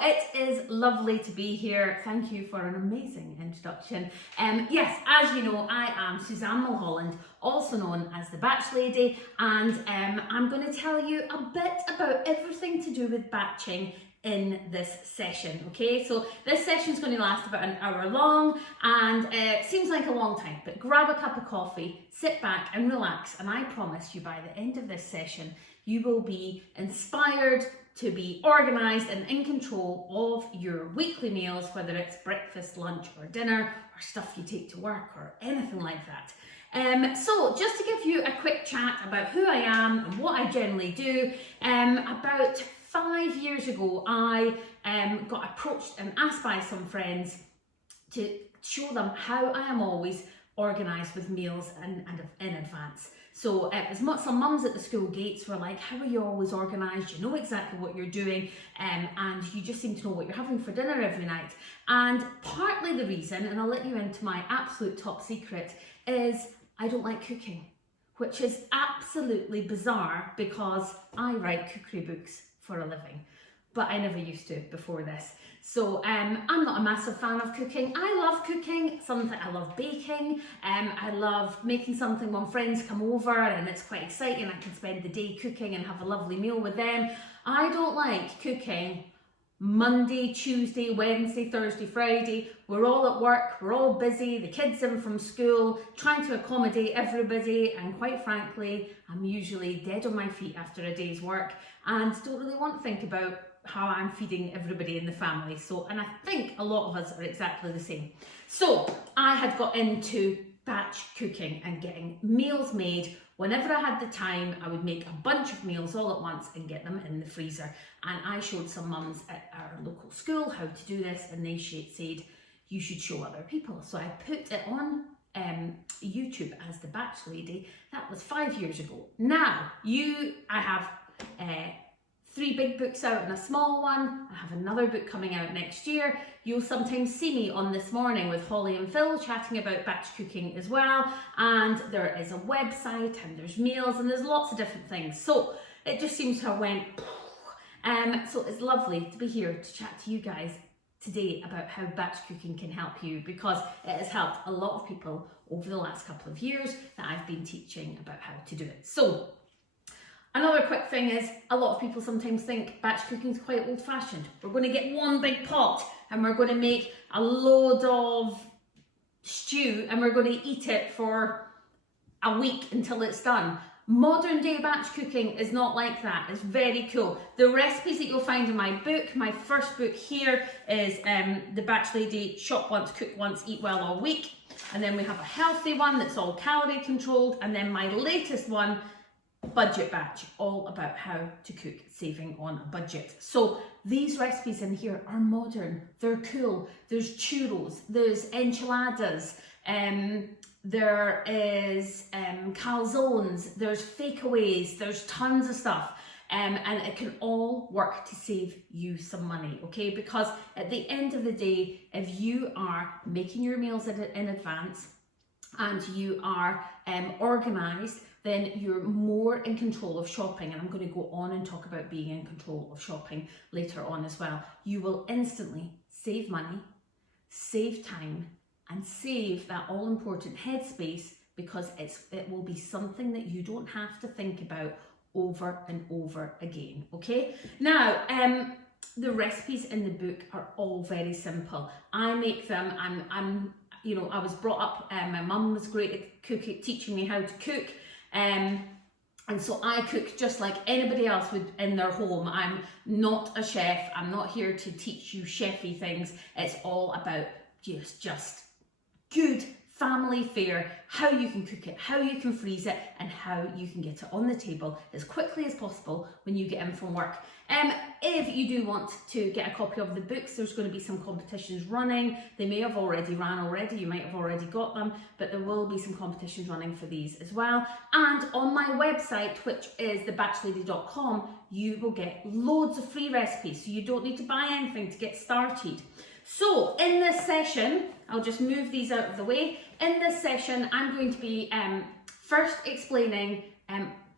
it is lovely to be here. Thank you for an amazing introduction. Yes, as you know, I am Suzanne Mulholland, also known as the Batch Lady, and I'm going to tell you a bit about everything to do with batching in this session. Okay, so this session is going to last about an hour long, and it seems like a long time, but grab a cup of coffee, sit back and relax, and I promise you by the end of this session you will be inspired to be organised and in control of your weekly meals, whether it's breakfast, lunch or dinner, or stuff you take to work or anything like that. So just to give you a quick chat about who I am and what I generally do, about 5 years ago I got approached and asked by some friends to show them how I am always organised with meals and in advance. So it was some mums at the school gates were like, how are you always organised? You know exactly what you're doing, and you just seem to know what you're having for dinner every night. And partly the reason, and I'll let you into my absolute top secret, is I don't like cooking, which is absolutely bizarre because I write cookery books for a living, but I never used to before this. So I'm not a massive fan of cooking. I love cooking, I love baking, I love making something when friends come over and it's quite exciting. I can spend the day cooking and have a lovely meal with them. I don't like cooking Monday, Tuesday, Wednesday, Thursday, Friday. We're all at work, we're all busy, the kids in from school, trying to accommodate everybody, and quite frankly, I'm usually dead on my feet after a day's work and don't really want to think about how I'm feeding everybody in the family. So, and I think a lot of us are exactly the same. So I had got into batch cooking and getting meals made. Whenever I had the time, I would make a bunch of meals all at once and get them in the freezer. And I showed some mums at our local school how to do this, and they said, you should show other people. So I put it on YouTube as the Batch Lady. That was 5 years ago. Now, I have 3 big books out and a small one. I have another book coming out next year. You'll sometimes see me on This Morning with Holly and Phil chatting about batch cooking as well. And there is a website and there's meals and there's lots of different things. So it just seems to have went. So it's lovely to be here to chat to you guys today about how batch cooking can help you, because it has helped a lot of people over the last couple of years that I've been teaching about how to do it. So another quick thing is, a lot of people sometimes think batch cooking is quite old-fashioned. We're going to get one big pot and we're going to make a load of stew and we're going to eat it for a week until it's done. Modern day batch cooking is not like that. It's very cool. The recipes that you'll find in my book, my first book here is The Batch Lady, Shop Once, Cook Once, Eat Well All Week. And then we have a healthy one that's all calorie controlled. And then my latest one, Budget Batch, all about how to cook saving on a budget. So these recipes in here are modern, they're cool. There's churros, there's enchiladas, there is calzones, there's fakeaways, there's tons of stuff. And it can all work to save you some money, okay? Because at the end of the day, if you are making your meals in advance and you are organised, then you're more in control of shopping. And I'm going to go on and talk about being in control of shopping later on as well. You will instantly save money, save time, and save that all important headspace, because it will be something that you don't have to think about over and over again, okay? Now, the recipes in the book are all very simple. I make them, I was brought up, my mum was great at cooking, teaching me how to cook. And so I cook just like anybody else would in their home. I'm not a chef. I'm not here to teach you chefy things. It's all about just good family fare, how you can cook it, how you can freeze it, and how you can get it on the table as quickly as possible when you get in from work. If you do want to get a copy of the books, there's going to be some competitions running. They may have already ran already, you might have already got them, but there will be some competitions running for these as well. And on my website, which is thebatchlady.com, you will get loads of free recipes, so you don't need to buy anything to get started. So in this session, I'll just move these out of the way. In this session, I'm going to be first explaining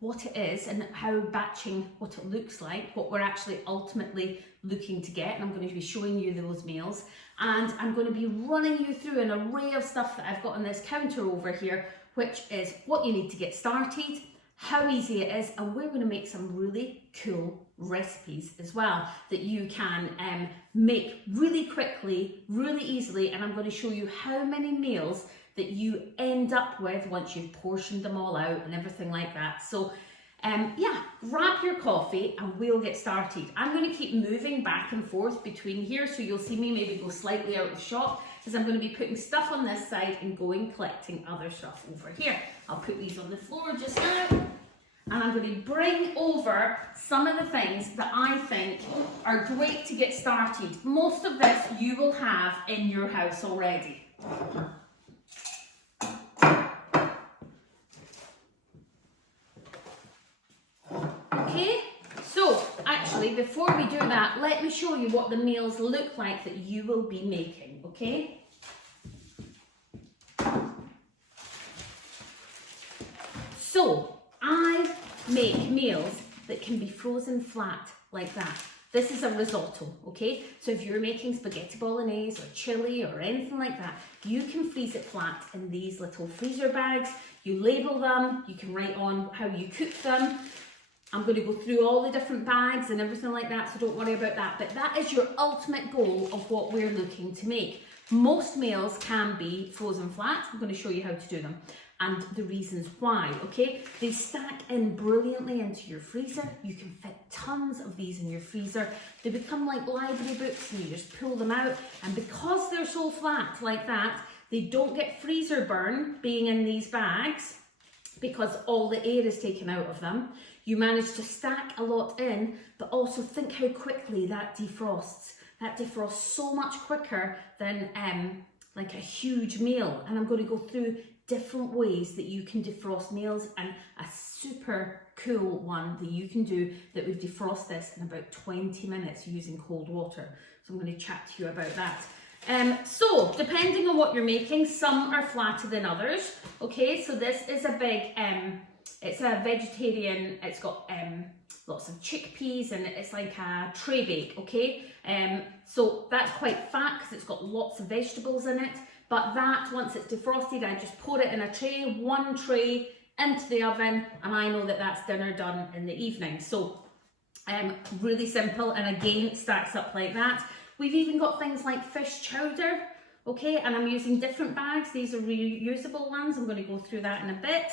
what it is and how batching, what it looks like, what we're actually ultimately looking to get. And I'm going to be showing you those meals. And I'm going to be running you through an array of stuff that I've got on this counter over here, which is what you need to get started, how easy it is, and we're going to make some really cool recipes as well that you can make really quickly, really easily. And I'm going to show you how many meals that you end up with once you've portioned them all out and everything like that. So yeah, grab your coffee and we'll get started. I'm going to keep moving back and forth between here, so you'll see me maybe go slightly out of shot, because I'm going to be putting stuff on this side and collecting other stuff over here. I'll put these on the floor just now, and I'm going to bring over some of the things that I think are great to get started. Most of this you will have in your house already. Okay, so actually before we do that, let me show you what the meals look like that you will be making, okay? So I make meals that can be frozen flat like that. This is a risotto, okay? So if you're making spaghetti bolognese or chili or anything like that, you can freeze it flat in these little freezer bags. You label them, you can write on how you cook them. I'm going to go through all the different bags and everything like that, so don't worry about that. But that is your ultimate goal of what we're looking to make. Most meals can be frozen flat. I'm going to show you how to do them and the reasons why, okay? They stack in brilliantly into your freezer. You can fit tons of these in your freezer. They become like library books and you just pull them out. And because they're so flat like that, they don't get freezer burn being in these bags because all the air is taken out of them. You manage to stack a lot in, but also think how quickly that defrosts. That defrosts so much quicker than like a huge meal. And I'm going to go through different ways that you can defrost meals, and a super cool one that you can do that would defrost this in about 20 minutes using cold water. So I'm going to chat to you about that. So depending on what you're making, some are flatter than others. Okay, so this is a big, it's a vegetarian, it's got lots of chickpeas and it's like a tray bake, okay? So that's quite fat because it's got lots of vegetables in it. But that, once it's defrosted, I just pour it in a tray, one tray into the oven, and I know that that's dinner done in the evening. So really simple, and again, stacks up like that. We've even got things like fish chowder, okay? And I'm using different bags. These are reusable ones. I'm going to go through that in a bit.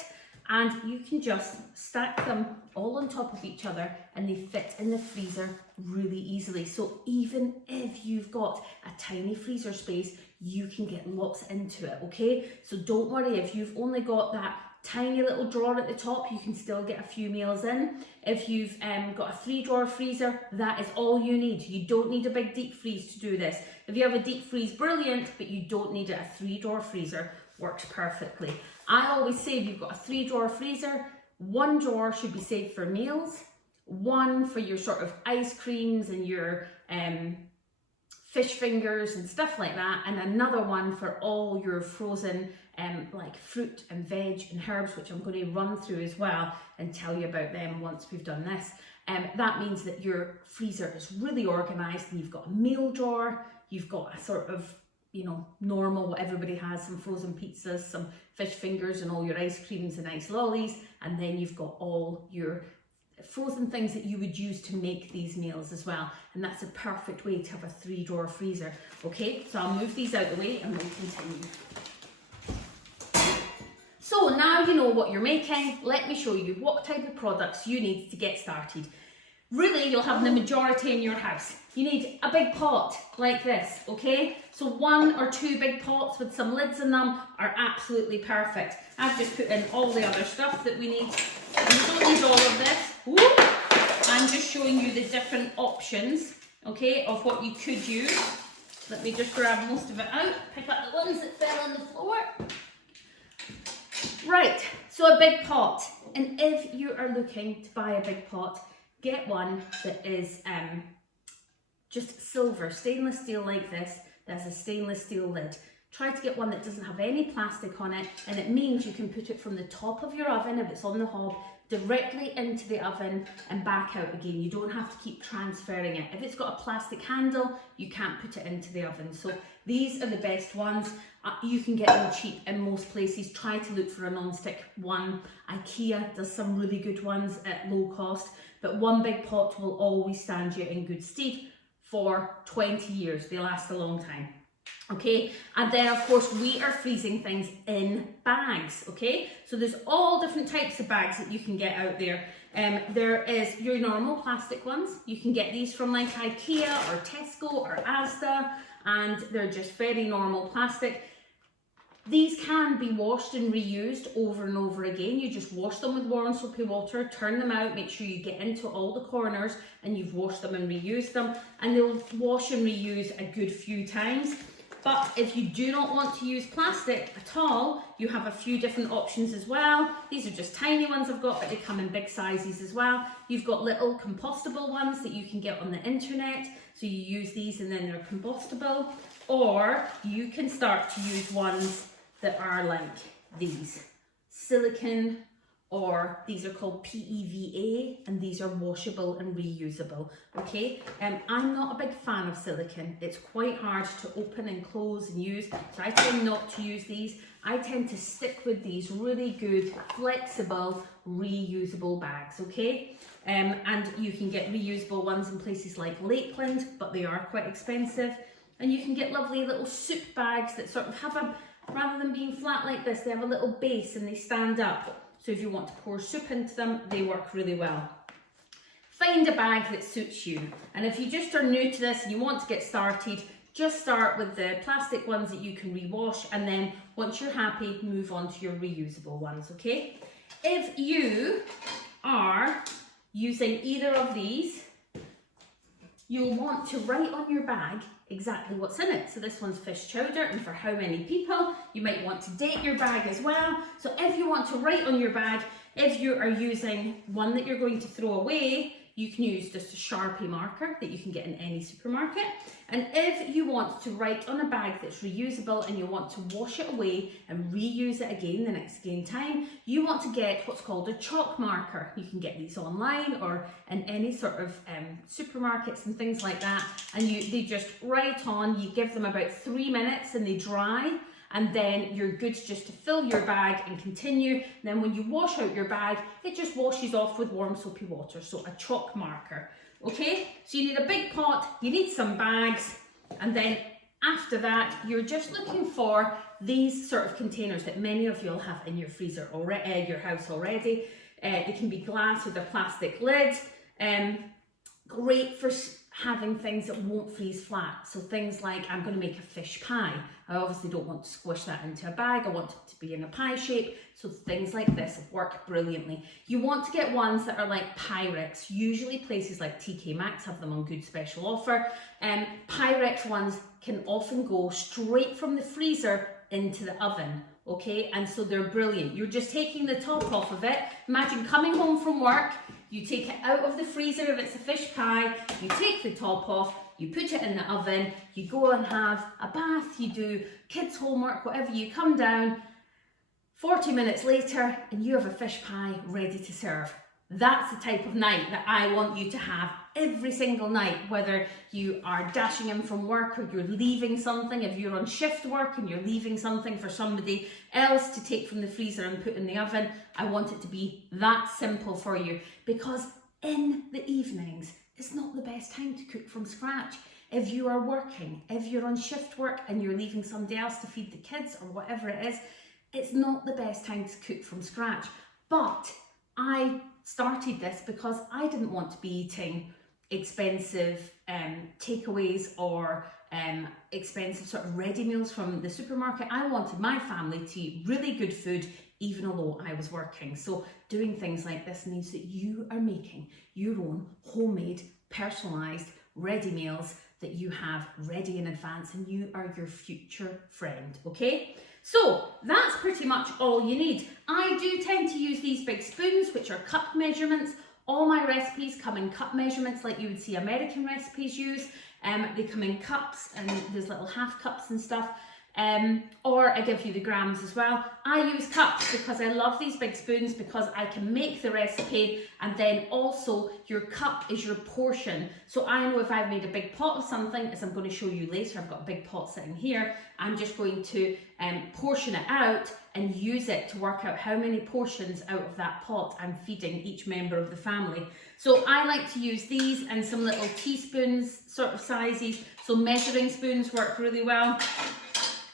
And you can just stack them all on top of each other and they fit in the freezer really easily. So even if you've got a tiny freezer space, you can get lots into it, okay? So don't worry if you've only got that tiny little drawer at the top, you can still get a few meals in. If you've got a 3-drawer freezer, that is all you need. You don't need a big deep freeze to do this. If you have a deep freeze, brilliant, but you don't need it. A 3-drawer freezer works perfectly. I always say if you've got a 3-drawer freezer, 1 drawer should be saved for meals, 1 for your sort of ice creams and your fish fingers and stuff like that, and another one for all your frozen like fruit and veg and herbs, which I'm going to run through as well and tell you about them once we've done this. That means that your freezer is really organised, and you've got a meal drawer, you've got a sort of, you know, normal, what everybody has, some frozen pizzas, some fish fingers and all your ice creams and ice lollies, and then you've got all your frozen things that you would use to make these meals as well. And that's a perfect way to have a 3-drawer freezer. Okay, so I'll move these out of the way and we'll continue. So now you know what you're making, let me show you what type of products you need to get started. Really, you'll have the majority in your house. You need a big pot like this, okay? So 1 or 2 big pots with some lids in them are absolutely perfect. I've just put in all the other stuff that we need. You don't need all of this. Woo! I'm just showing you the different options, okay, of what you could use. Let me just grab most of it out, pick up the ones that fell on the floor. Right, so a big pot. And if you are looking to buy a big pot, get one that is just silver, stainless steel like this. There's a stainless steel lid. Try to get one that doesn't have any plastic on it, and it means you can put it from the top of your oven if it's on the hob directly into the oven and back out again. You don't have to keep transferring it. If it's got a plastic handle, you can't put it into the oven. So these are the best ones. You can get them cheap in most places. Try to look for a non-stick one. IKEA does some really good ones at low cost, but one big pot will always stand you in good stead for 20 years. They last a long time. Okay, and then of course we are freezing things in bags. Okay, so there's all different types of bags that you can get out there. There is your normal plastic ones. You can get these from like IKEA or Tesco or Asda, and they're just very normal plastic. These can be washed and reused over and over again. You just wash them with warm soapy water, turn them out, make sure you get into all the corners and you've washed them and reused them, and they'll wash and reuse a good few times. But if you do not want to use plastic at all, you have a few different options as well. These are just tiny ones I've got, but they come in big sizes as well. You've got little compostable ones that you can get on the internet. So you use these and then they're compostable. Or you can start to use ones that are like these, silicone, or these are called PEVA, and these are washable and reusable. Okay, I'm not a big fan of silicone. It's quite hard to open and close and use, so I tend not to use these. I tend to stick with these really good, flexible, reusable bags. Okay, and you can get reusable ones in places like Lakeland, but they are quite expensive. And you can get lovely little soup bags that sort of have a, rather than being flat like this, they have a little base and they stand up. So if you want to pour soup into them, they work really well. Find a bag that suits you. And if you just are new to this and you want to get started, just start with the plastic ones that you can rewash, and then once you're happy, move on to your reusable ones, okay? If you are using either of these, you'll want to write on your bag exactly what's in it. So this one's fish chowder, and for how many people. You might want to date your bag as well. So if you want to write on your bag, if you are using one that you're going to throw away, you can use just a Sharpie marker that you can get in any supermarket. And if you want to write on a bag that's reusable and you want to wash it away and reuse it again the next time, you want to get what's called a chalk marker. You can get these online or in any sort of supermarkets and things like that. And they just write on, you give them about 3 minutes and they dry. And then you're good just to fill your bag and continue. And then when you wash out your bag, it just washes off with warm soapy water. So a chalk marker, okay? So you need a big pot, you need some bags, and then after that, you're just looking for these sort of containers that many of you'll have in your freezer already, your house already. They can be glass with a plastic lid. Great for having things that won't freeze flat. So things like, I'm going to make a fish pie. I obviously don't want to squish that into a bag. I want it to be in a pie shape. So things like this work brilliantly. You want to get ones that are like Pyrex. Usually places like TK Maxx have them on good special offer. Pyrex ones can often go straight from the freezer into the oven. Okay, and so they're brilliant. You're just taking the top off of it. Imagine coming home from work, you take it out of the freezer if it's a fish pie, you take the top off, you put it in the oven, you go and have a bath, you do kids' homework, whatever, you come down, 40 minutes later, and you have a fish pie ready to serve. That's the type of night that I want you to have every single night, whether you are dashing in from work or you're leaving something, if you're on shift work and you're leaving something for somebody else to take from the freezer and put in the oven. I want it to be that simple for you, because in the evenings, it's not the best time to cook from scratch. If you are working, if you're on shift work and you're leaving somebody else to feed the kids or whatever it is, it's not the best time to cook from scratch. But I started this because I didn't want to be eating expensive takeaways or expensive sort of ready meals from the supermarket. I wanted my family to eat really good food even although I was working. So doing things like this means that you are making your own homemade, personalised, ready meals that you have ready in advance, and you are your future friend, okay? So that's pretty much all you need. I do tend to use these big spoons, which are cup measurements. All my recipes come in cup measurements like you would see American recipes use. They come in cups, and there's little half cups and stuff. or I give you the grams as well. I use cups because I love these big spoons, because I can make the recipe, and then also your cup is your portion. So I know if I've made a big pot of something, as I'm going to show you later, I've got a big pot sitting here, I'm just going to portion it out and use it to work out how many portions out of that pot I'm feeding each member of the family. So I like to use these and some little teaspoons sort of sizes. So measuring spoons work really well.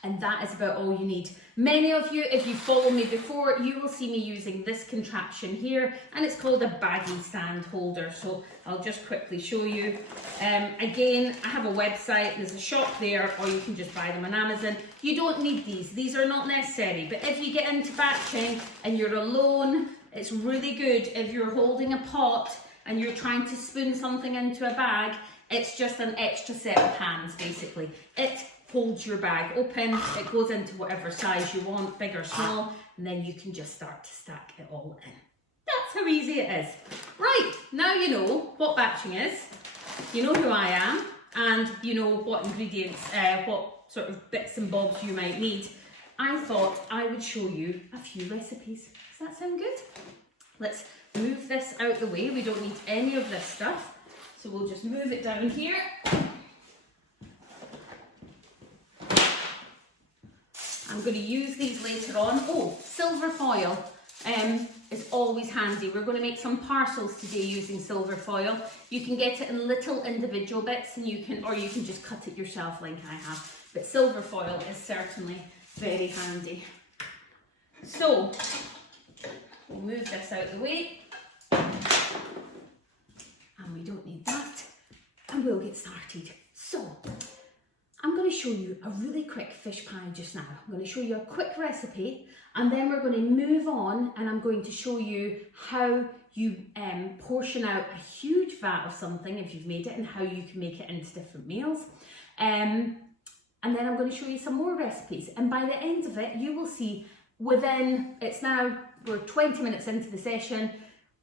And that is about all you need. Many of you, if you follow me before, you will see me using this contraption here, and it's called a baggie stand holder. So I'll just quickly show you. Again, I have a website, there's a shop there, or you can just buy them on Amazon. You don't need these are not necessary, but if you get into batching and you're alone, it's really good if you're holding a pot and you're trying to spoon something into a bag. It's just an extra set of hands, basically. It holds your bag open, it goes into whatever size you want, big or small, and then you can just start to stack it all in. That's how easy it is. Right, now you know what batching is, you know who I am, and you know what ingredients, what sort of bits and bobs you might need. I thought I would show you a few recipes. Does that sound good? Let's move this out the way. We don't need any of this stuff, so we'll just move it down here. I'm going to use these later on. Oh, silver foil is always handy. We're going to make some parcels today using silver foil. You can get it in little individual bits, and you can just cut it yourself like I have. But silver foil is certainly very handy. So we'll move this out of the way, and we don't need that, and we'll get started. So I'm going to show you a really quick fish pie just now. I'm going to show you a quick recipe, and then we're going to move on, and I'm going to show you how you portion out a huge vat of something if you've made it, and how you can make it into different meals. And then I'm going to show you some more recipes, and by the end of it you will see we're 20 minutes into the session,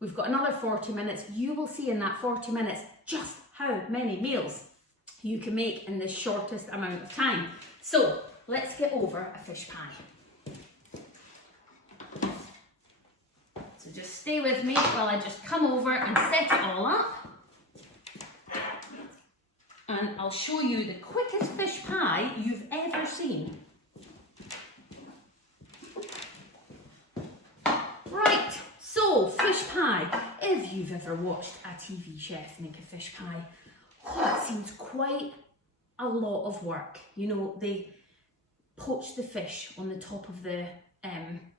we've got another 40 minutes. You will see in that 40 minutes just how many meals you can make in the shortest amount of time. So let's get over a fish pie. So just stay with me while I just come over and set it all up. And I'll show you the quickest fish pie you've ever seen. Right, so fish pie. If you've ever watched a TV chef make a fish pie, it seems quite a lot of work. You know, they poach the fish on the top of the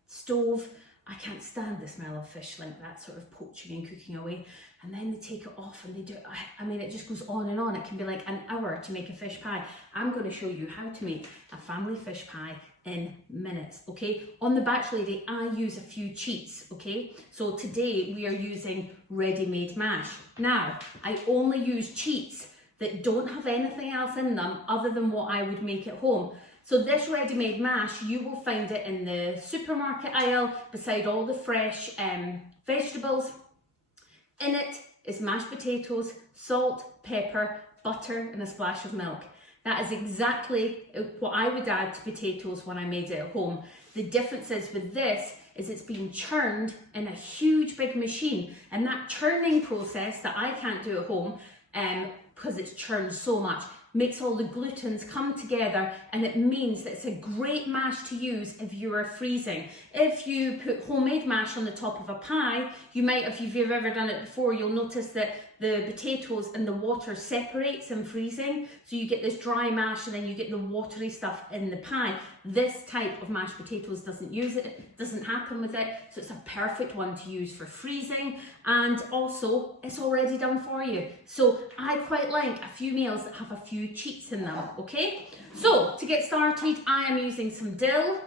stove. I can't stand the smell of fish like that, sort of poaching and cooking away. And then they take it off and they do, I mean, it just goes on and on. It can be like an hour to make a fish pie. I'm going to show you how to make a family fish pie in minutes, okay? On the Batch Lady, I use a few cheats, okay? So today we are using ready-made mash. Now, I only use cheats that don't have anything else in them other than what I would make at home. So this ready-made mash, you will find it in the supermarket aisle beside all the fresh vegetables. In it is mashed potatoes, salt, pepper, butter, and a splash of milk. That is exactly what I would add to potatoes when I made it at home. The difference is with this is it's being churned in a huge big machine, and that churning process that I can't do at home because it's churned so much makes all the glutens come together, and it means that it's a great mash to use if you are freezing. If you put homemade mash on the top of a pie, you might, if you've ever done it before, you'll notice that the potatoes and the water separates in freezing, so you get this dry mash and then you get the watery stuff in the pie. This type of mashed potatoes doesn't use it, doesn't happen with it, so it's a perfect one to use for freezing, and also it's already done for you. So I quite like a few meals that have a few cheats in them, okay? So to get started, I am using some dill.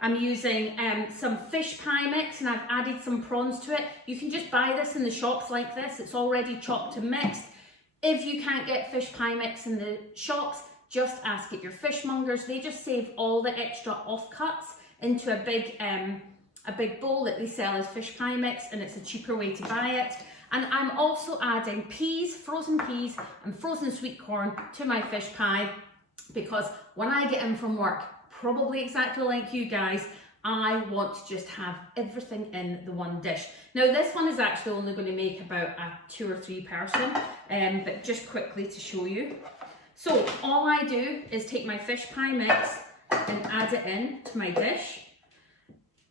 I'm using some fish pie mix, and I've added some prawns to it. You can just buy this in the shops like this. It's already chopped and mixed. If you can't get fish pie mix in the shops, just ask at your fishmongers. They just save all the extra offcuts into a big bowl that they sell as fish pie mix, and it's a cheaper way to buy it. And I'm also adding peas, frozen peas and frozen sweet corn to my fish pie, because when I get in from work, probably exactly like you guys. I want to just have everything in the one dish. Now this one is actually only going to make about a 2 or 3 person, but just quickly to show you. So all I do is take my fish pie mix and add it in to my dish.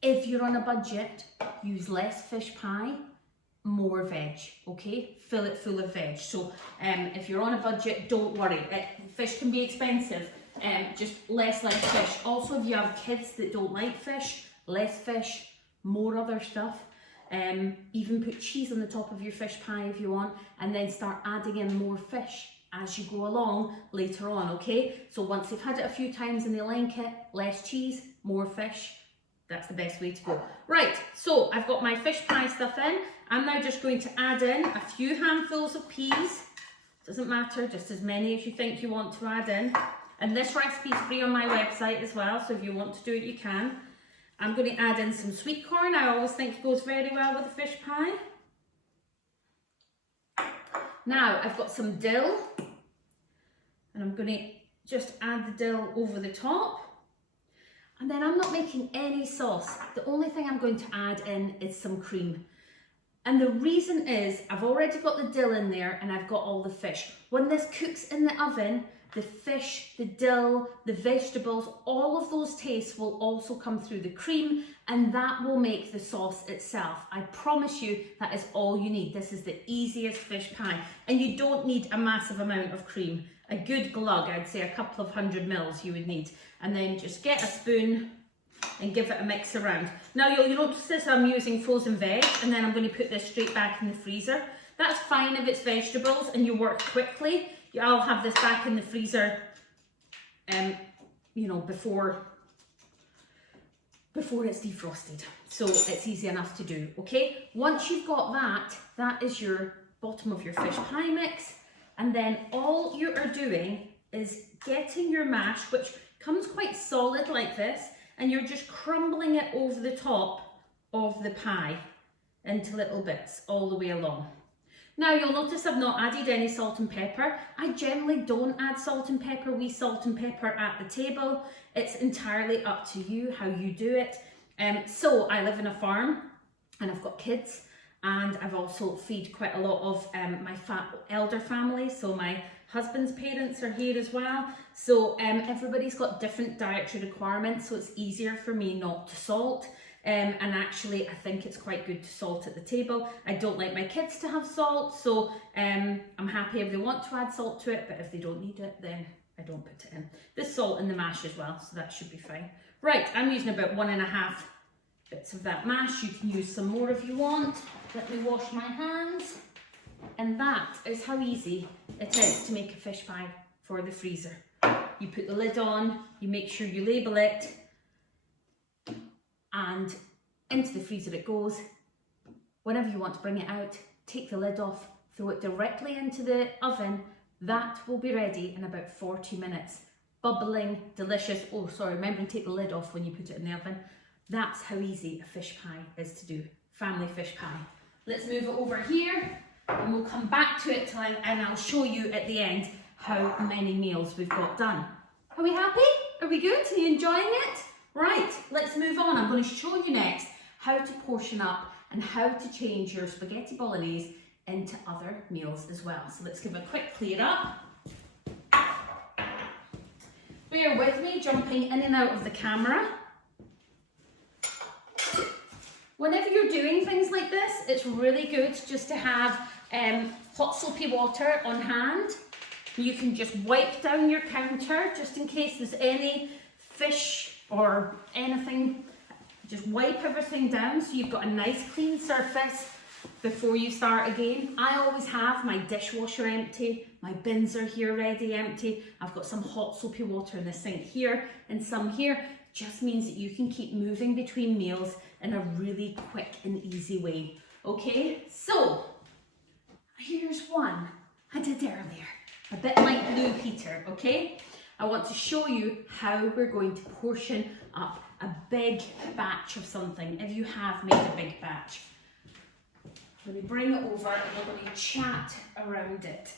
If you're on a budget, use less fish pie, more veg, okay? Fill it full of veg. So if you're on a budget, don't worry. Fish can be expensive. Just less fish. Also, if you have kids that don't like fish, less fish, more other stuff. Even put cheese on the top of your fish pie if you want, and then start adding in more fish as you go along later on, okay? So once they've had it a few times and they like it, less cheese, more fish. That's the best way to go. Right, so I've got my fish pie stuff in. I'm now just going to add in a few handfuls of peas. Doesn't matter, just as many as you think you want to add in. And this recipe is free on my website as well, so if you want to do it, you can. I'm going to add in some sweet corn. I always think it goes very well with a fish pie. Now, I've got some dill, and I'm going to just add the dill over the top. And then I'm not making any sauce. The only thing I'm going to add in is some cream. And the reason is I've already got the dill in there and I've got all the fish. When this cooks in the oven, the fish, the dill, the vegetables, all of those tastes will also come through the cream, and that will make the sauce itself. I promise you that is all you need. This is the easiest fish pie, and you don't need a massive amount of cream. A good glug, I'd say a couple of 100 mils you would need, and then just get a spoon and give it a mix around. Now you'll notice I'm using frozen veg, and then I'm going to put this straight back in the freezer. That's fine if it's vegetables and you work quickly. I'll have this back in the freezer, you know, before it's defrosted. So it's easy enough to do, okay? Once you've got that, that is your bottom of your fish pie mix. And then all you are doing is getting your mash, which comes quite solid like this, and you're just crumbling it over the top of the pie into little bits all the way along. Now you'll notice I've not added any salt and pepper. I generally don't add salt and pepper. We salt and pepper at the table. It's entirely up to you how you do it. So I live in a farm and I've got kids, and I've also feed quite a lot of my elder family. So my husband's parents are here as well. So everybody's got different dietary requirements, so it's easier for me not to salt. And actually, I think it's quite good to salt at the table. I don't like my kids to have salt, so I'm happy if they want to add salt to it, but if they don't need it, then I don't put it in. There's salt in the mash as well, so that should be fine. Right, I'm using about 1.5 bits of that mash. You can use some more if you want. Let me wash my hands. And that is how easy it is to make a fish pie for the freezer. You put the lid on, you make sure you label it, and into the freezer it goes. Whenever you want to bring it out, take the lid off, throw it directly into the oven. That will be ready in about 40 minutes. Bubbling, delicious. Oh, sorry, remember to take the lid off when you put it in the oven. That's how easy a fish pie is to do. Family fish pie. Let's move it over here and we'll come back to it and I'll show you at the end how many meals we've got done. Are we happy? Are we good? Are you enjoying it? Right, let's move on. I'm going to show you next how to portion up and how to change your spaghetti bolognese into other meals as well. So let's give a quick clear up. Bear with me, jumping in and out of the camera. Whenever you're doing things like this, it's really good just to have hot soapy water on hand. You can just wipe down your counter just in case there's any fish or anything. Just wipe everything down so you've got a nice clean surface before you start again. I always have my dishwasher empty, my bins are here ready empty. I've got some hot soapy water in the sink here and some here. Just means that you can keep moving between meals in a really quick and easy way. Okay, so here's one I did earlier, a bit like Blue Peter, okay? I want to show you how we're going to portion up a big batch of something, if you have made a big batch. Let me bring it over and we're going to chat around it.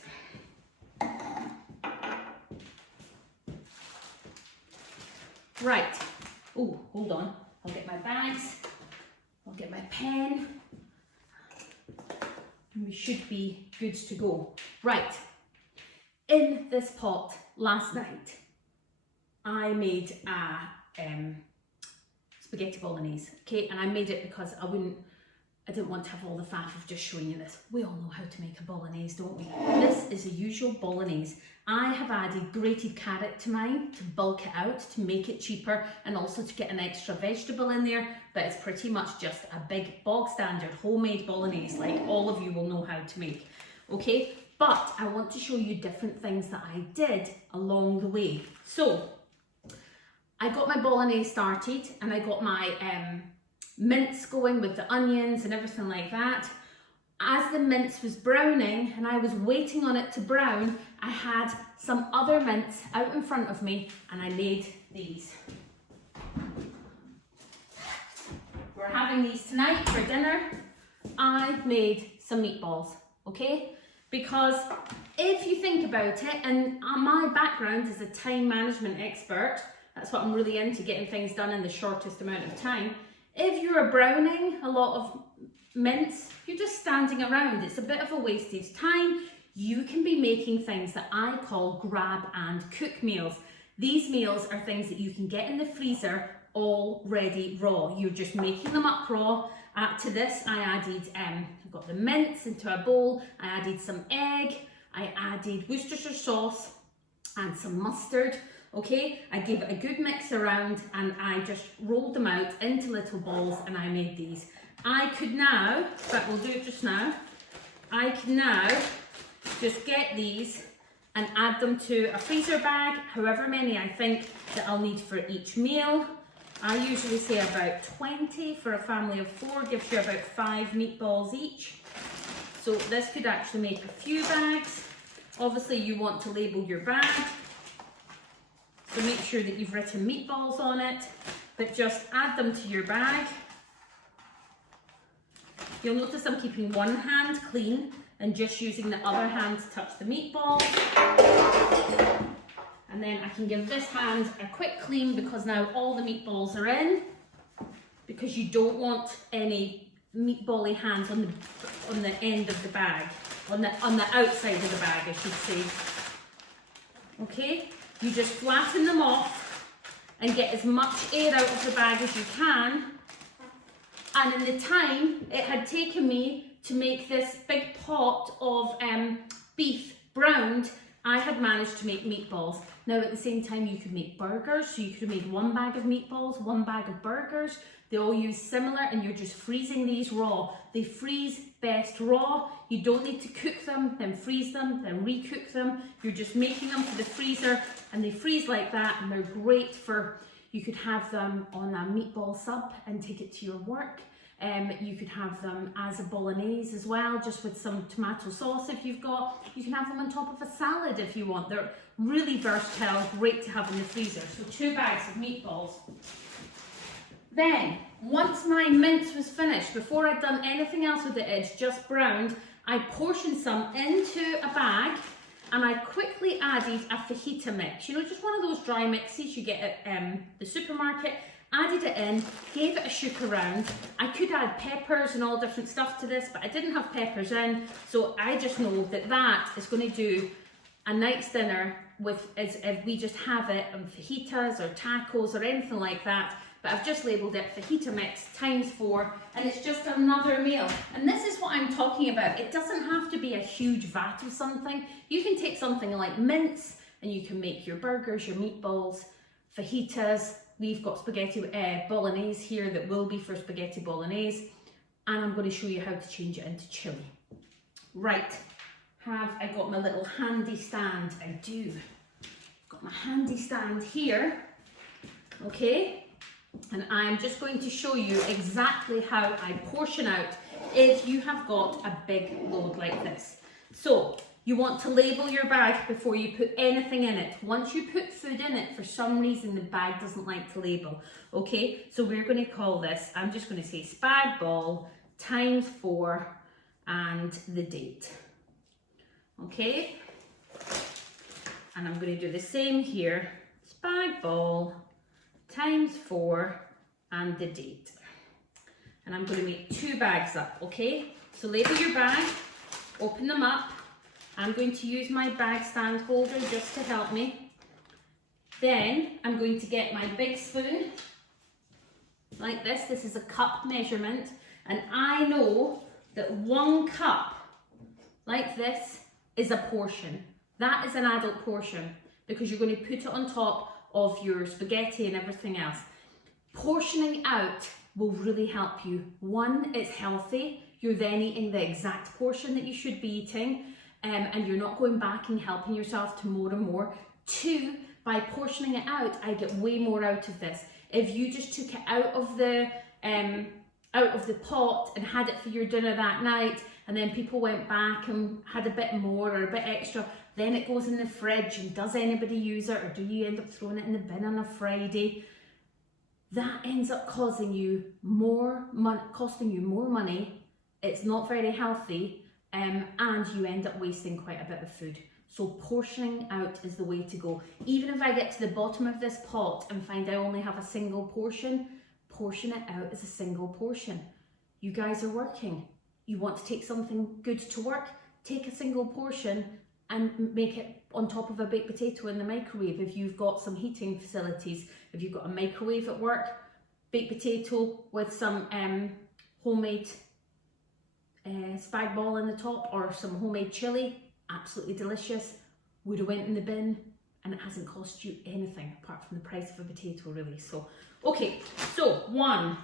Right. Oh, hold on. I'll get my bags. I'll get my pen. We should be good to go. Right. In this pot last night, I made a spaghetti bolognese. Okay, and I made it because I didn't want to have all the faff of just showing you this. We all know how to make a bolognese, don't we? This is a usual bolognese. I have added grated carrot to mine to bulk it out, to make it cheaper, and also to get an extra vegetable in there, but it's pretty much just a big bog standard homemade bolognese like all of you will know how to make. Okay, but I want to show you different things that I did along the way. So I got my bolognese started and I got my mince going with the onions and everything like that. As the mince was browning and I was waiting on it to brown, I had some other mince out in front of me and I made these. We're having these tonight for dinner. I made some meatballs, okay? Because if you think about it, and my background is a time management expert, that's what I'm really into, getting things done in the shortest amount of time. If you're browning a lot of mince, you're just standing around. It's a bit of a wasted time. You can be making things that I call grab and cook meals. These meals are things that you can get in the freezer already raw. You're just making them up raw. To this, I added, I got the mince into a bowl. I added some egg. I added Worcestershire sauce and some mustard. Okay, I gave it a good mix around and I just rolled them out into little balls and I made these. I could now, in fact we'll do it just now, I can now just get these and add them to a freezer bag, however many I think that I'll need for each meal. I usually say about 20 for a family of 4, gives you about 5 meatballs each. So this could actually make a few bags. Obviously you want to label your bag. So make sure that you've written meatballs on it, but just add them to your bag. You'll notice I'm keeping one hand clean and just using the other hand to touch the meatball. And then I can give this hand a quick clean because now all the meatballs are in, because you don't want any meatbally hands on the end of the bag, on the outside of the bag I should say. Okay? You just flatten them off and get as much air out of the bag as you can. And in the time it had taken me to make this big pot of beef browned, I had managed to make meatballs. Now at the same time you could make burgers, so you could have made 1 bag of meatballs, 1 bag of burgers. They all use similar and you're just freezing these raw. They freeze best raw. You don't need to cook them, then freeze them, then recook them. You're just making them for the freezer and they freeze like that and they're great for, you could have them on a meatball sub and take it to your work. You could have them as a bolognese as well, just with some tomato sauce if you've got. You can have them on top of a salad if you want. They're really versatile, great to have in the freezer. So 2 bags of meatballs. Then, once my mince was finished, before I'd done anything else with it, it's just browned, I portioned some into a bag and I quickly added a fajita mix. You know, just one of those dry mixes you get at the supermarket. Added it in, gave it a shook around. I could add peppers and all different stuff to this, but I didn't have peppers in, so I just know that that is going to do a night's dinner with, if we just have it on fajitas or tacos or anything like that. But I've just labelled it fajita mix ×4, and it's just another meal. And this is what I'm talking about. It doesn't have to be a huge vat of something. You can take something like mince and you can make your burgers, your meatballs, fajitas. We've got spaghetti bolognese here that will be for spaghetti bolognese, and I'm going to show you how to change it into chili. Right, have I got my little handy stand? I do. Got my handy stand here, okay, and I'm just going to show you exactly how I portion out if you have got a big load like this. So you want to label your bag before you put anything in it. Once you put food in it, for some reason the bag doesn't like to label. Okay, so we're going to call this, I'm just going to say spag ball ×4 and the date. Okay, and I'm going to do the same here. Spag ball times 4 and the date. And I'm going to make 2 bags up, okay? So label your bag, open them up. I'm going to use my bag stand holder just to help me. Then I'm going to get my big spoon, like this. This is a cup measurement. And I know that 1 cup, like this, is a portion. That is an adult portion because you're going to put it on top of your spaghetti and everything else. Portioning out will really help you. 1, it's healthy. You're then eating the exact portion that you should be eating, and you're not going back and helping yourself to more and more. 2, by portioning it out, I get way more out of this. If you just took it out of the pot and had it for your dinner that night, and then people went back and had a bit more or a bit extra, then it goes in the fridge, and does anybody use it, or do you end up throwing it in the bin on a Friday? That ends up costing you more money. It's not very healthy, and you end up wasting quite a bit of food. So portioning out is the way to go. Even if I get to the bottom of this pot and find I only have a single portion, portion it out as a single portion. You guys are working. You want to take something good to work, take a single portion and make it on top of a baked potato in the microwave. If you've got some heating facilities, if you've got a microwave at work, baked potato with some homemade spag ball in the top or some homemade chilli, absolutely delicious. Would have went in the bin, and it hasn't cost you anything apart from the price of a potato, really. So, okay, so 1.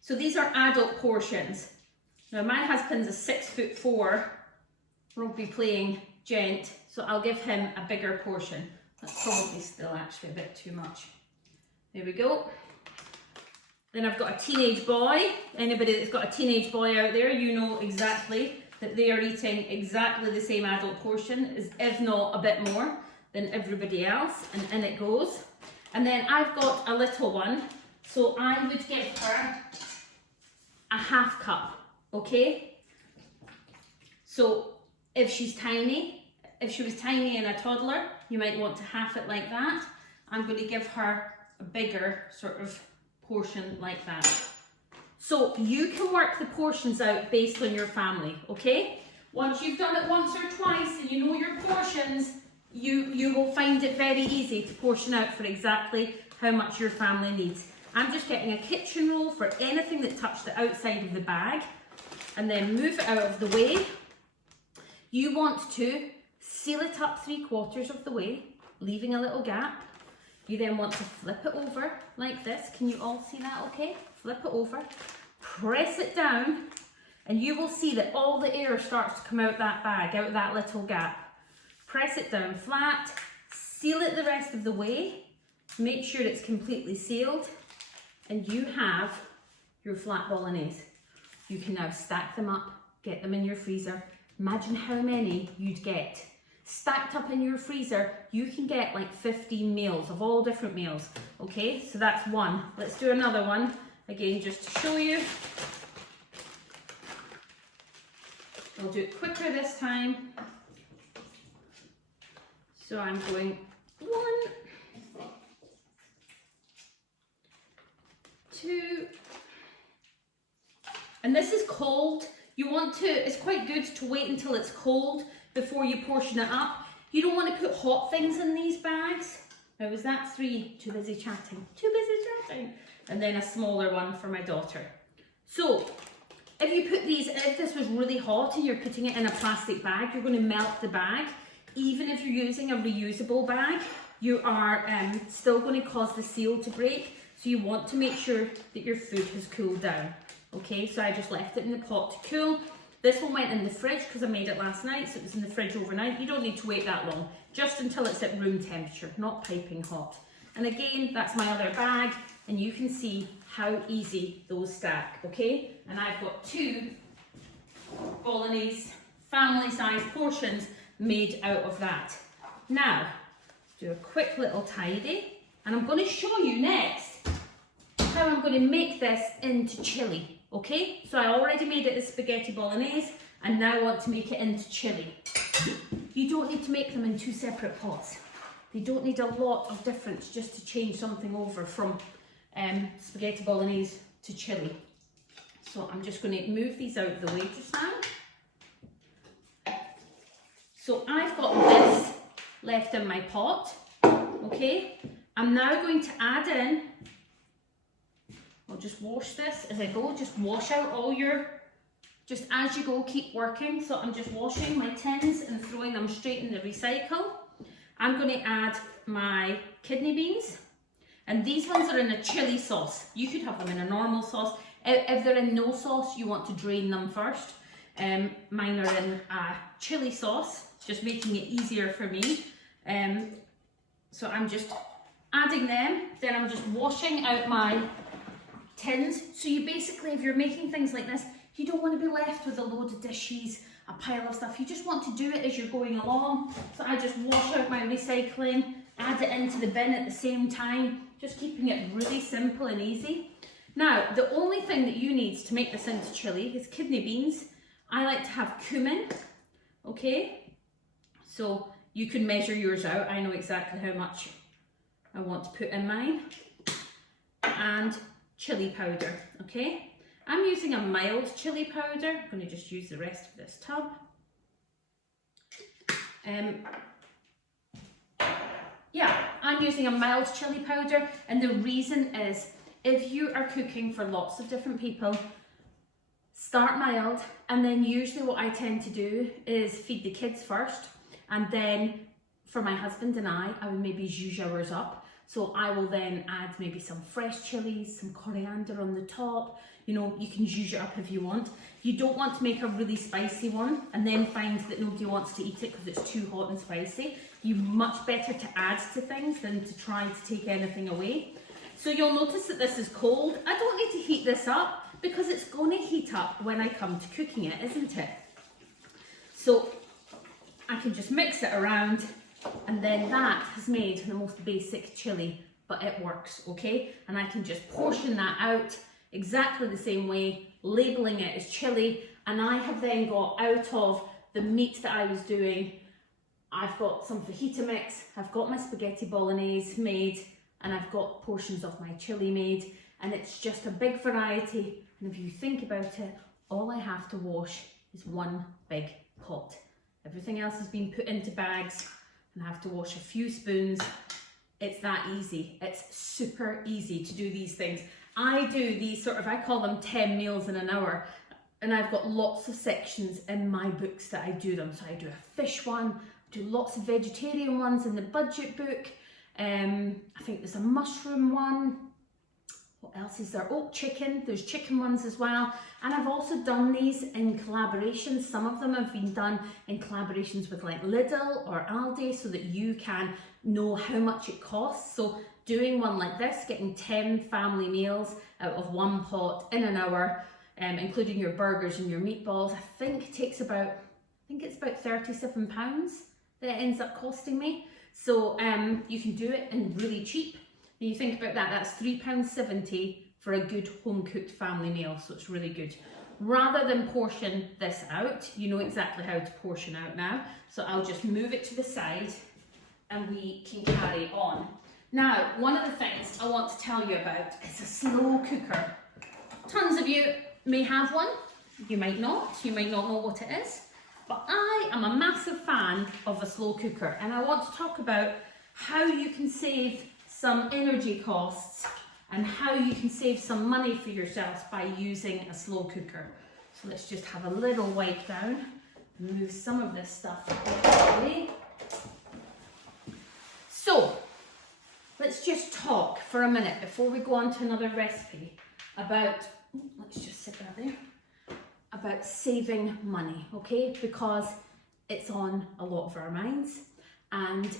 So these are adult portions. Now my husband's a 6'4" rugby playing gent, so I'll give him a bigger portion. That's probably still actually a bit too much. There we go. Then I've got a teenage boy. Anybody that's got a teenage boy out there, you know exactly that they are eating exactly the same adult portion, if not a bit more than everybody else, and in it goes. And then I've got a little one, so I would give her a 1/2 cup, okay? So if she's tiny, if she was tiny and a toddler, you might want to half it like that. I'm going to give her a bigger sort of portion like that. So you can work the portions out based on your family, okay? Once you've done it once or twice and you know your portions, you will find it very easy to portion out for exactly how much your family needs. I'm just getting a kitchen roll for anything that touched the outside of the bag, and then move it out of the way. You want to seal it up 3/4 of the way, leaving a little gap. You then want to flip it over like this. Can you all see that okay? Flip it over, press it down, and you will see that all the air starts to come out that bag, out that little gap. Press it down flat, seal it the rest of the way, make sure it's completely sealed, and you have your flat bolognese. You can now stack them up, get them in your freezer. Imagine how many you'd get. Stacked up in your freezer, you can get like 15 meals of all different meals. Okay, so that's 1. Let's do another one, again, just to show you. I'll do it quicker this time. So I'm going 1, 2, and this is cold. You want to, it's quite good to wait until it's cold before you portion it up. You don't want to put hot things in these bags. Now was that 3? Too busy chatting. Too busy chatting. And then a smaller one for my daughter. So if you put these, if this was really hot and you're putting it in a plastic bag, you're going to melt the bag. Even if you're using a reusable bag, you are still going to cause the seal to break. So you want to make sure that your food has cooled down. Okay, so I just left it in the pot to cool. This one went in the fridge because I made it last night, so it was in the fridge overnight. You don't need to wait that long, just until it's at room temperature, not piping hot. And again, that's my other bag, and you can see how easy those stack, okay? And I've got 2 bolognese family-sized portions made out of that. Now, do a quick little tidy, and I'm going to show you next how I'm going to make this into chili. Okay, so I already made it as spaghetti bolognese, and now I want to make it into chili. You don't need to make them in 2 separate pots. They don't need a lot of difference just to change something over from spaghetti bolognese to chili. So I'm just going to move these out of the way just now. So I've got this left in my pot, okay? I'm now going to add in, I'll just wash this as I go, just wash out all your, just as you go, keep working. So I'm just washing my tins and throwing them straight in the recycle. I'm going to add my kidney beans, and these ones are in a chili sauce. You could have them in a normal sauce. If they're in no sauce, you want to drain them first. Mine are in a chili sauce, just making it easier for me. So I'm just adding them, then I'm just washing out my tins. So you basically, if you're making things like this, you don't want to be left with a load of dishes, a pile of stuff. You just want to do it as you're going along. So I just wash out my recycling, add it into the bin at the same time, just keeping it really simple and easy. Now, the only thing that you need to make this into chili is kidney beans. I like to have cumin, okay? So you can measure yours out. I know exactly how much I want to put in mine. And chili powder, okay? I'm using a mild chili powder. I'm going to just use the rest of this tub. Yeah, I'm using a mild chili powder, and the reason is if you are cooking for lots of different people, start mild, and then usually what I tend to do is feed the kids first, and then for my husband and I would maybe zhuzh ours up. So I will then add maybe some fresh chilies, some coriander on the top. You know, you can zhuzh it up if you want. You don't want to make a really spicy one and then find that nobody wants to eat it because it's too hot and spicy. You're much better to add to things than to try to take anything away. So you'll notice that this is cold. I don't need to heat this up because it's going to heat up when I come to cooking it, isn't it? So I can just mix it around, and then that has made the most basic chili, but it works, okay? And I can just portion that out exactly the same way, labeling it as chili, and I have then got out of the meat that I was doing, I've got some fajita mix, I've got my spaghetti bolognese made, and I've got portions of my chili made, and it's just a big variety. And if you think about it, all I have to wash is one big pot. Everything else has been put into bags, and I have to wash a few spoons. It's that easy. It's super easy to do these things. I do these sort of, I call them 10 meals in an hour, and I've got lots of sections in my books that I do them. So I do a fish one, I do lots of vegetarian ones in the budget book. I think there's a mushroom one. What else is there? Oh, chicken. There's chicken ones as well. And I've also done these in collaborations. Some of them have been done in collaborations with like Lidl or Aldi so that you can know how much it costs. So doing one like this, getting 10 family meals out of one pot in an hour, including your burgers and your meatballs, I think takes about, I think it's about £37 that it ends up costing me. So you can do it in really cheap. When you think about that, that's £3.70 for a good home cooked family meal. So it's really good. Rather than portion this out, you know exactly how to portion out now. So I'll just move it to the side and we can carry on. Now, one of the things I want to tell you about is a slow cooker. Tons of you may have one, you might not know what it is, but I am a massive fan of a slow cooker, and I want to talk about how you can save some energy costs and how you can save some money for yourselves by using a slow cooker. So let's just have a little wipe down, move some of this stuff out of the way. So, let's just talk for a minute before we go on to another recipe about, let's just sit that there, about saving money, okay? Because it's on a lot of our minds, and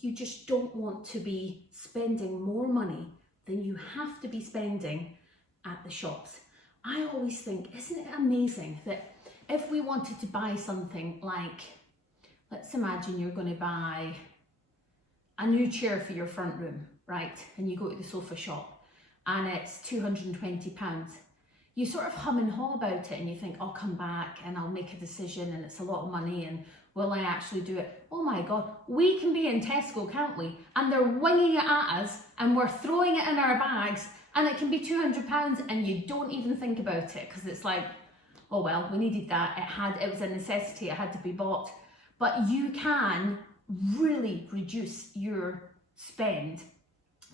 you just don't want to be spending more money than you have to be spending at the shops. I always think, isn't it amazing that if we wanted to buy something like, let's imagine you're going to buy a new chair for your front room, right? And you go to the sofa shop and it's £220. You sort of hum and haw about it and you think, I'll come back and I'll make a decision and it's a lot of money and Will I actually do it? Oh my God, we can be in Tesco, can't we? And they're winging it at us and we're throwing it in our bags and it can be £200 and you don't even think about it because it's like, oh well, we needed that. It was a necessity, it had to be bought. But you can really reduce your spend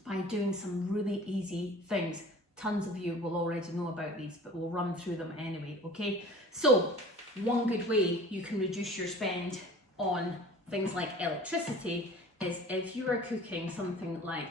by doing some really easy things. Tons of you will already know about these, but we'll run through them anyway, okay? So, one good way you can reduce your spend on things like electricity is if you are cooking something like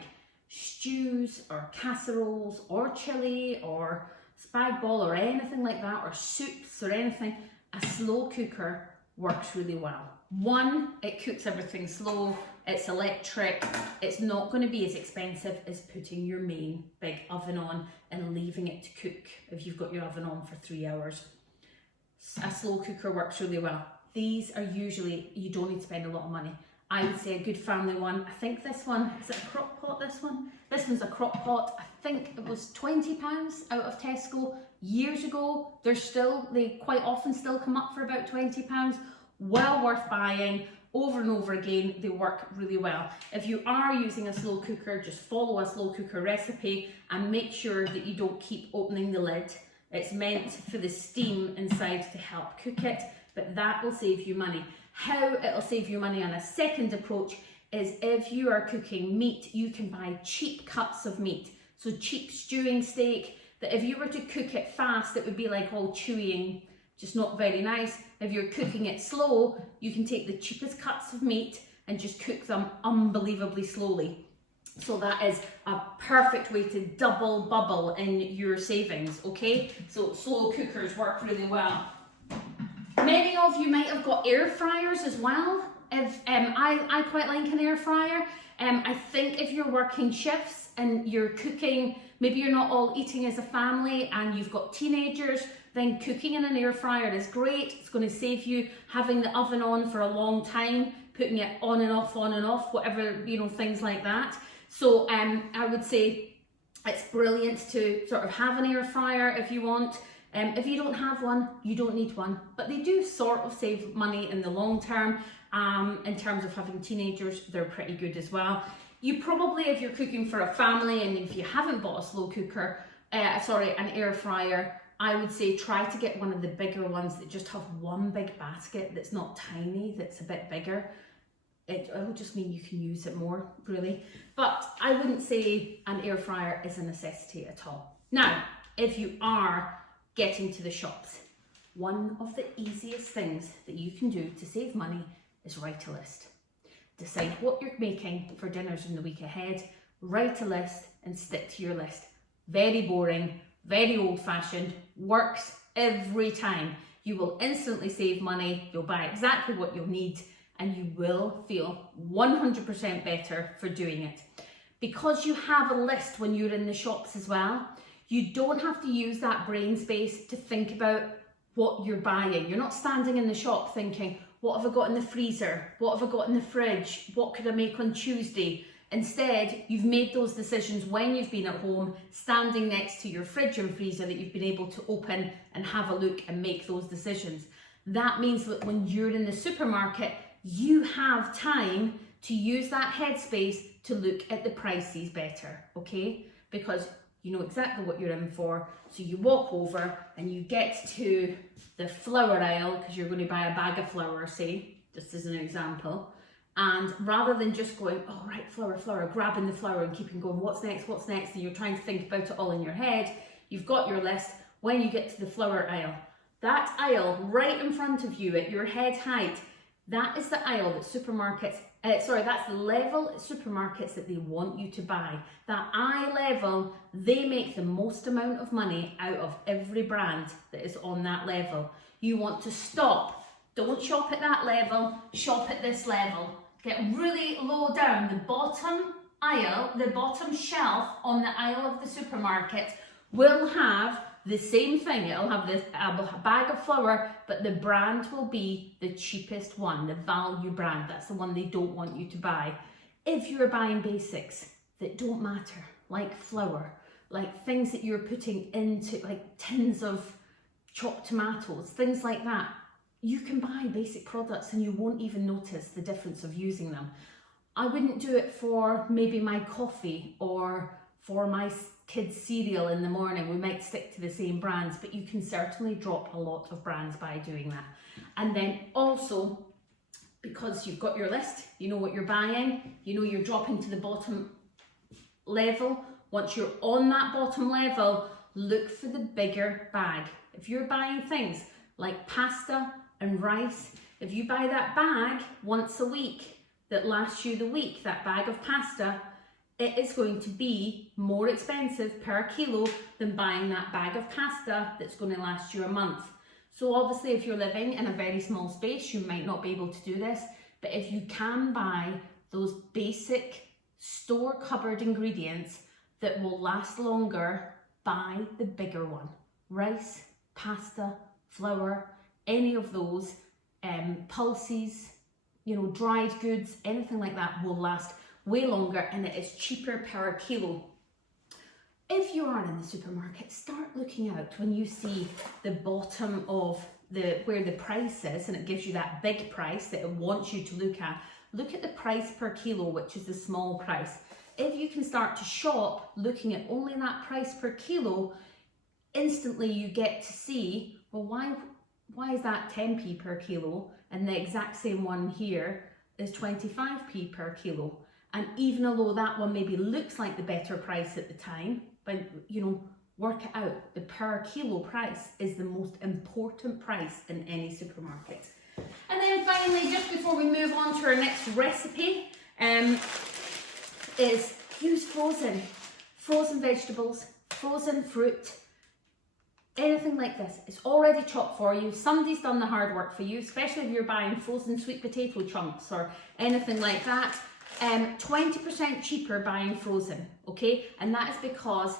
stews or casseroles or chili or spag bol or anything like that, or soups or anything, a slow cooker works really well. One, it cooks everything slow, it's electric, it's not going to be as expensive as putting your main big oven on and leaving it to cook if you've got your oven on for 3 hours. A slow cooker works really well. These are usually, you don't need to spend a lot of money. I would say a good family one. I think this one, is it a crock pot, this one? This one's a crock pot. I think it was £20 out of Tesco years ago. They quite often still come up for about £20. Well worth buying over and over again. They work really well. If you are using a slow cooker, just follow a slow cooker recipe and make sure that you don't keep opening the lid. It's meant for the steam inside to help cook it, but that will save you money. How it'll save you money on a second approach is if you are cooking meat, you can buy cheap cuts of meat. So cheap stewing steak, that if you were to cook it fast, it would be like all chewy and just not very nice. If you're cooking it slow, you can take the cheapest cuts of meat and just cook them unbelievably slowly. So that is a perfect way to double bubble in your savings, okay? So slow cookers work really well. Many of you might have got air fryers as well. I quite like an air fryer. I think if you're working shifts and you're cooking, maybe you're not all eating as a family and you've got teenagers, then cooking in an air fryer is great. It's going to save you having the oven on for a long time, putting it on and off, whatever, things like that. So I would say it's brilliant to sort of have an air fryer if you want. If you don't have one, you don't need one, but they do sort of save money in the long term. In terms of having teenagers, they're pretty good as well. You probably, if you're cooking for a family and if you haven't bought a slow cooker, an air fryer, I would say try to get one of the bigger ones that just have one big basket that's not tiny, that's a bit bigger. It'll just mean you can use it more, really. But I wouldn't say an air fryer is a necessity at all. Now, if you are getting to the shops, one of the easiest things that you can do to save money is write a list. Decide what you're making for dinners in the week ahead, write a list and stick to your list. Very boring, very old-fashioned, works every time. You will instantly save money, you'll buy exactly what you'll need, and you will feel 100% better for doing it. Because you have a list when you're in the shops as well, you don't have to use that brain space to think about what you're buying. You're not standing in the shop thinking, what have I got in the freezer? What have I got in the fridge? What could I make on Tuesday? Instead, you've made those decisions when you've been at home, standing next to your fridge and freezer that you've been able to open and have a look and make those decisions. That means that when you're in the supermarket, you have time to use that headspace to look at the prices better, okay? Because you know exactly what you're in for. So you walk over and you get to the flour aisle because you're going to buy a bag of flour, say, just as an example. And rather than just going, oh right, flour, grabbing the flour and keeping going, what's next, and you're trying to think about it all in your head, you've got your list. When you get to the flour aisle, that aisle right in front of you at your head height, that is the aisle that that's the level at supermarkets that they want you to buy. That eye level, they make the most amount of money out of every brand that is on that level. You want to stop. Don't shop at that level, shop at this level. Get really low down. The bottom aisle, the bottom shelf on the aisle of the supermarket will have the same thing. It'll have a bag of flour, but the brand will be the cheapest one, the value brand. That's the one they don't want you to buy. If you're buying basics that don't matter, like flour, like things that you're putting into, like tins of chopped tomatoes, things like that, you can buy basic products and you won't even notice the difference of using them. I wouldn't do it for maybe my coffee or for my kids' cereal in the morning. We might stick to the same brands, but you can certainly drop a lot of brands by doing that. And then also, because you've got your list, you know what you're buying, you know you're dropping to the bottom level. Once you're on that bottom level, look for the bigger bag. If you're buying things like pasta and rice, if you buy that bag once a week that lasts you the week, that bag of pasta, it is going to be more expensive per kilo than buying that bag of pasta that's going to last you a month. So obviously if you're living in a very small space, you might not be able to do this, but if you can buy those basic store cupboard ingredients that will last longer, buy the bigger one. Rice, pasta, flour, any of those, pulses, you know, dried goods, anything like that will last way longer, and it is cheaper per kilo. If you are in the supermarket, start looking out when you see the bottom of where the price is, and it gives you that big price that it wants you to look at. Look at the price per kilo, which is the small price. If you can start to shop looking at only that price per kilo, instantly you get to see, well, why is that 10p per kilo and the exact same one here is 25p per kilo? And even though that one maybe looks like the better price at the time, but you know, work it out. The per kilo price is the most important price in any supermarket. And then finally, just before we move on to our next recipe, is use frozen vegetables, frozen fruit, anything like this. It's already chopped for you. Somebody's done the hard work for you, especially if you're buying frozen sweet potato chunks or anything like that. 20% cheaper buying frozen, okay? And that is because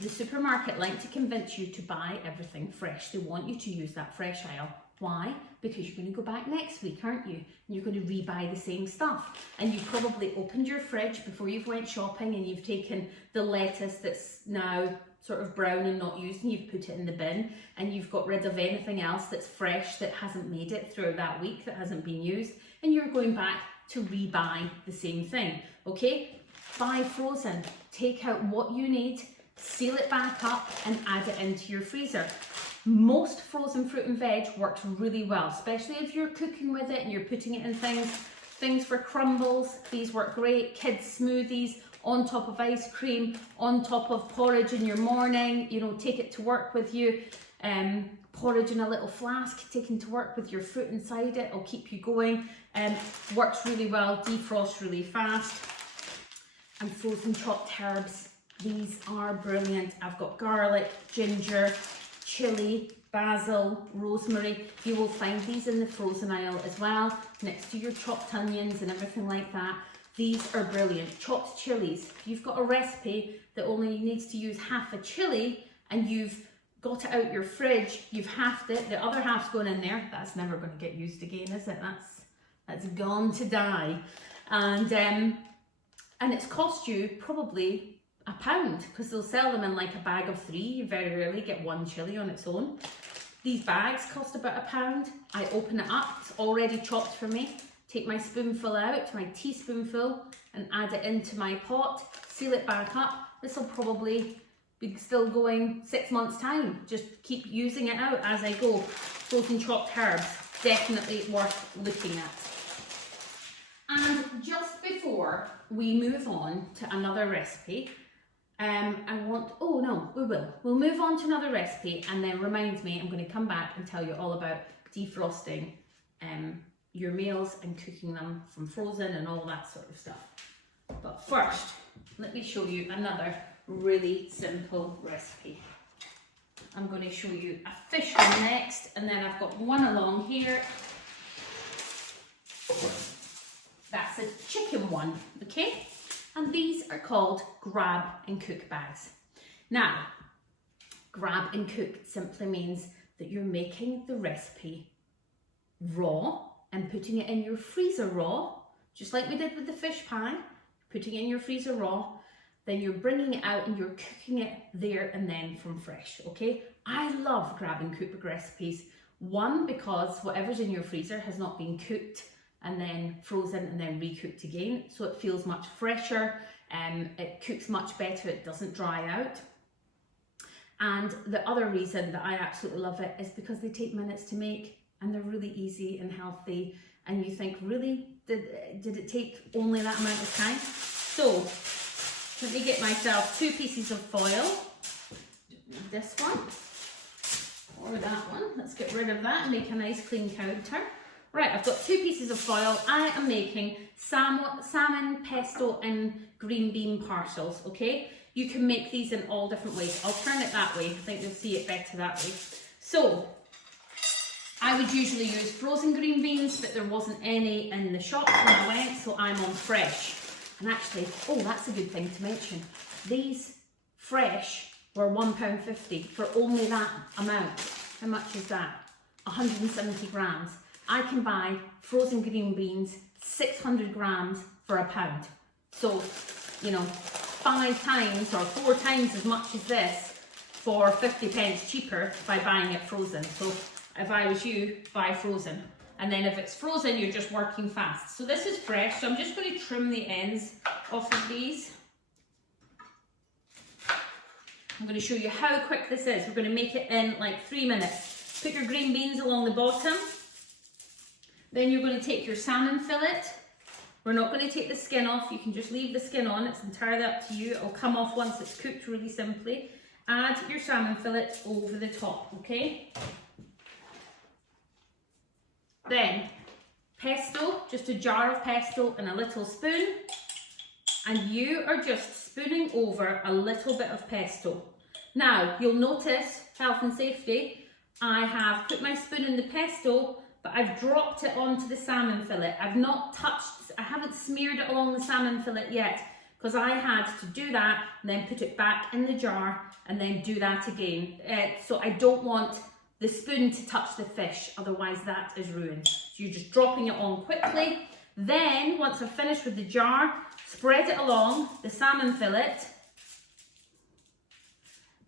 the supermarket like to convince you to buy everything fresh. They want you to use that fresh aisle. Why? Because you're going to go back next week, aren't you? And you're going to rebuy the same stuff. And you probably opened your fridge before you've went shopping and you've taken the lettuce that's now sort of brown and not used and you've put it in the bin, and you've got rid of anything else that's fresh that hasn't made it through that week, that hasn't been used, and you're going back to rebuy the same thing, okay? Buy frozen, take out what you need, seal it back up and add it into your freezer. Most frozen fruit and veg works really well, especially if you're cooking with it and you're putting it in things for crumbles. These work great. Kids smoothies, on top of ice cream, on top of porridge in your morning, you know, take it to work with you. Porridge in a little flask, taken to work with your fruit inside it, will keep you going. Works really well, defrosts really fast. And frozen chopped herbs, these are brilliant. I've got garlic, ginger, chilli, basil, rosemary. You will find these in the frozen aisle as well, next to your chopped onions and everything like that. These are brilliant. Chopped chilies. If you've got a recipe that only needs to use half a chili and you've got it out your fridge, you've halved it, the other half's going in there, that's never going to get used again, is it? That's gone to die. And it's cost you probably £1 because they'll sell them in like a bag of 3. You very rarely get one chilli on its own. These bags cost about £1. I open it up, it's already chopped for me. Take my spoonful out, my teaspoonful, and add it into my pot, seal it back up. This will probably be still going 6 months time. Just keep using it out as I go. Frozen chopped herbs, definitely worth looking at. And just before we move on to another recipe, we'll move on to another recipe, and then remind me, I'm going to come back and tell you all about defrosting your meals and cooking them from frozen and all that sort of stuff. But first, let me show you another really simple recipe. I'm going to show you a fish one next, and then I've got one along here. That's a chicken one, okay? And these are called grab and cook bags. Now, grab and cook simply means that you're making the recipe raw and putting it in your freezer raw, just like we did with the fish pie, putting it in your freezer raw, then you're bringing it out and you're cooking it there and then from fresh, okay? I love grab and cook recipes One, because whatever's in your freezer has not been cooked and then frozen and then recooked again, so it feels much fresher, it cooks much better, it doesn't dry out. And the other reason that I absolutely love it is because they take minutes to make and they're really easy and healthy, and you think, really, did it take only that amount of time? So let me get myself 2 pieces of foil, this one or that one. Let's get rid of that and make a nice clean counter. Right, I've got 2 pieces of foil. I am making salmon, pesto and green bean parcels, okay? You can make these in all different ways. I'll turn it that way. I think you'll see it better that way. So I would usually use frozen green beans, but there wasn't any in the shops when I went, so I'm on fresh. And actually, oh, that's a good thing to mention. These fresh were £1.50 for only that amount. How much is that? 170 grams. I can buy frozen green beans, 600 grams for £1. So, you know, 5 times or 4 times as much as this for 50p cheaper by buying it frozen. So if I was you, buy frozen. And then if it's frozen, you're just working fast. So this is fresh, so I'm just going to trim the ends off of these. I'm going to show you how quick this is. We're going to make it in like 3 minutes. Put your green beans along the bottom. Then you're going to take your salmon fillet. We're not going to take the skin off. You can just leave the skin on. It's entirely up to you. It'll come off once it's cooked, really simply. Add your salmon fillet over the top, okay? Then pesto, just a jar of pesto and a little spoon. And you are just spooning over a little bit of pesto. Now, you'll notice, health and safety, I have put my spoon in the pesto, but I've dropped it onto the salmon fillet. I've not touched, I haven't smeared it along the salmon fillet yet, because I had to do that and then put it back in the jar and then do that again. So I don't want the spoon to touch the fish, otherwise that is ruined. So you're just dropping it on quickly. Then, once I've finished with the jar, spread it along the salmon fillet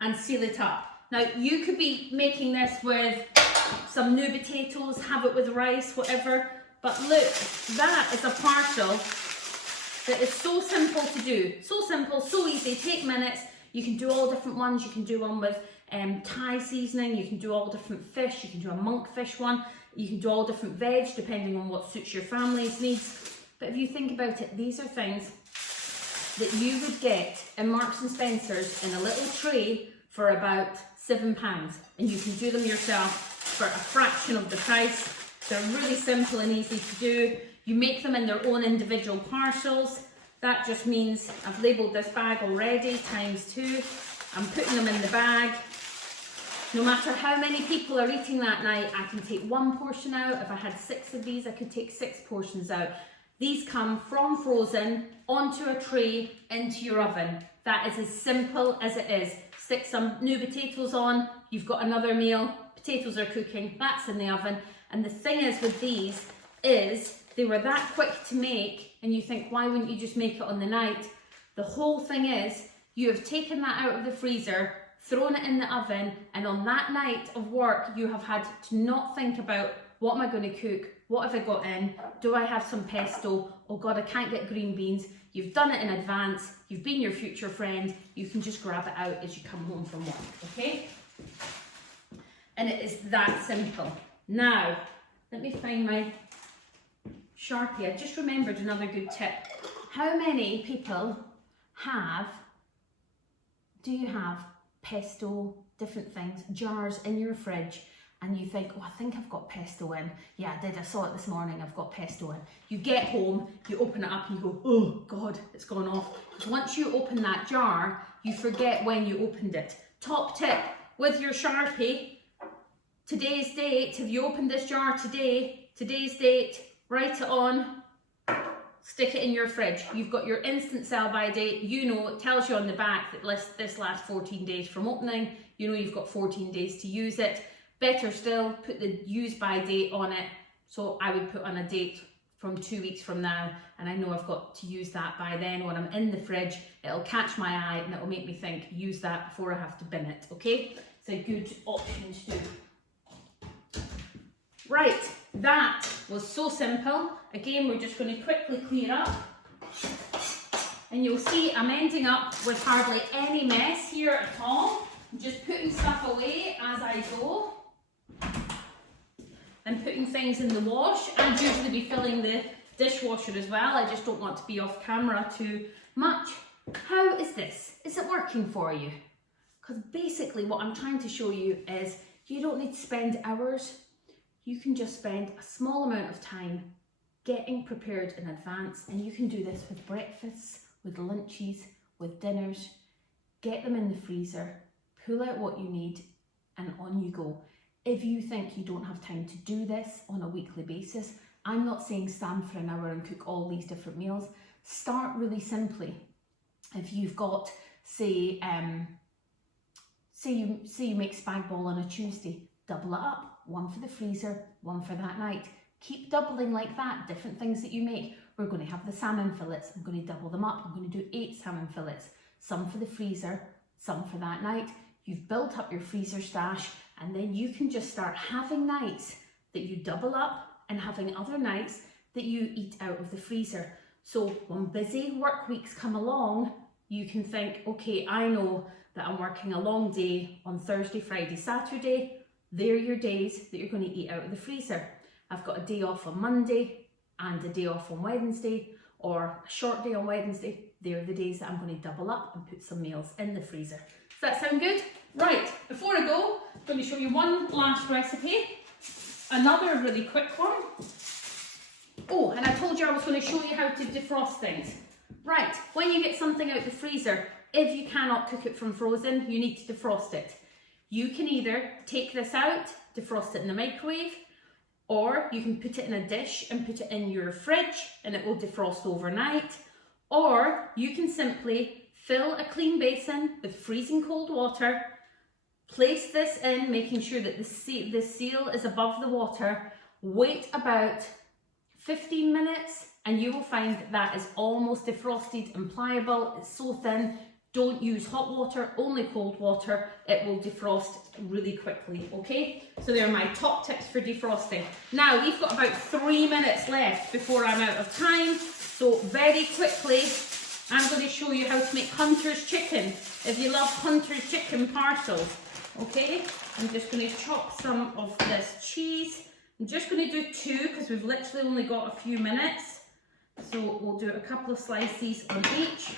and seal it up. Now, you could be making this with some new potatoes, have it with rice, whatever. But look, that is a parcel that is so simple to do. So simple, so easy, take minutes. You can do all different ones. You can do one with Thai seasoning. You can do all different fish. You can do a monkfish one. You can do all different veg, depending on what suits your family's needs. But if you think about it, these are things that you would get in Marks and Spencer's in a little tray for about £7. And you can do them yourself for a fraction of the price. They're really simple and easy to do. You make them in their own individual parcels. That just means I've labelled this bag already, ×2. I'm putting them in the bag. No matter how many people are eating that night, I can take 1 portion out. If I had 6 of these, I could take 6 portions out. These come from frozen onto a tray into your oven. That is as simple as it is. Stick some new potatoes on, you've got another meal. Potatoes are cooking, that's in the oven. And the thing is with these is they were that quick to make, and you think, why wouldn't you just make it on the night? The whole thing is you have taken that out of the freezer, thrown it in the oven, and on that night of work you have had to not think about, what am I going to cook? What have I got in? Do I have some pesto? Oh God, I can't get green beans. You've done it in advance. You've been your future friend. You can just grab it out as you come home from work, okay? And it is that simple. Now, let me find my Sharpie. I just remembered another good tip. How many people do you have pesto, different things, jars in your fridge, and you think, oh, I think I've got pesto in. Yeah, I did, I saw it this morning, I've got pesto in. You get home, you open it up and you go, oh God, it's gone off. Because once you open that jar, you forget when you opened it. Top tip, with your Sharpie, today's date, have you opened this jar today? Today's date, write it on, stick it in your fridge. You've got your instant sell-by date. You know, it tells you on the back that this lasts 14 days from opening. You know you've got 14 days to use it. Better still, put the use-by date on it. So I would put on a date from 2 weeks from now, and I know I've got to use that by then. When I'm in the fridge, it'll catch my eye and it'll make me think, use that before I have to bin it, okay? It's a good option to do. Right, that was so simple. Again, we're just going to quickly clear up. And you'll see I'm ending up with hardly any mess here at all. I'm just putting stuff away as I go. And putting things in the wash. I'd usually be filling the dishwasher as well. I just don't want to be off camera too much. How is this? Is it working for you? Because basically what I'm trying to show you is you don't need to spend hours. You can just spend a small amount of time getting prepared in advance, and you can do this with breakfasts, with lunches, with dinners. Get them in the freezer, pull out what you need, and on you go. If you think you don't have time to do this on a weekly basis, I'm not saying stand for an hour and cook all these different meals. Start really simply. If you've got, say you make spag bol on a Tuesday, double it up. One for the freezer, one for that night. Keep doubling like that, different things that you make. We're going to have the salmon fillets. I'm going to double them up. I'm going to do 8 salmon fillets. Some for the freezer, some for that night. You've built up your freezer stash, and then you can just start having nights that you double up and having other nights that you eat out of the freezer. So when busy work weeks come along, you can think, okay, I know that I'm working a long day on Thursday, Friday, Saturday. They're your days that you're going to eat out of the freezer. I've got a day off on Monday and a day off on Wednesday, or a short day on Wednesday. They're the days that I'm going to double up and put some meals in the freezer. Does that sound good? Right, before I go, I'm going to show you one last recipe. Another really quick one. Oh, and I told you I was going to show you how to defrost things. Right, when you get something out of the freezer, if you cannot cook it from frozen, you need to defrost it. You can either take this out, defrost it in the microwave, or you can put it in a dish and put it in your fridge and it will defrost overnight. Or you can simply fill a clean basin with freezing cold water, place this in, making sure that the seal is above the water, wait about 15 minutes, and you will find that is almost defrosted and pliable. It's so thin. Don't use hot water, only cold water. It will defrost really quickly, okay? So they're my top tips for defrosting. Now, we've got about 3 minutes left before I'm out of time. So very quickly, I'm going to show you how to make Hunter's chicken. If you love Hunter's chicken parcels, okay? I'm just going to chop some of this cheese. I'm just going to do 2 because we've literally only got a few minutes. So we'll do a couple of slices on each.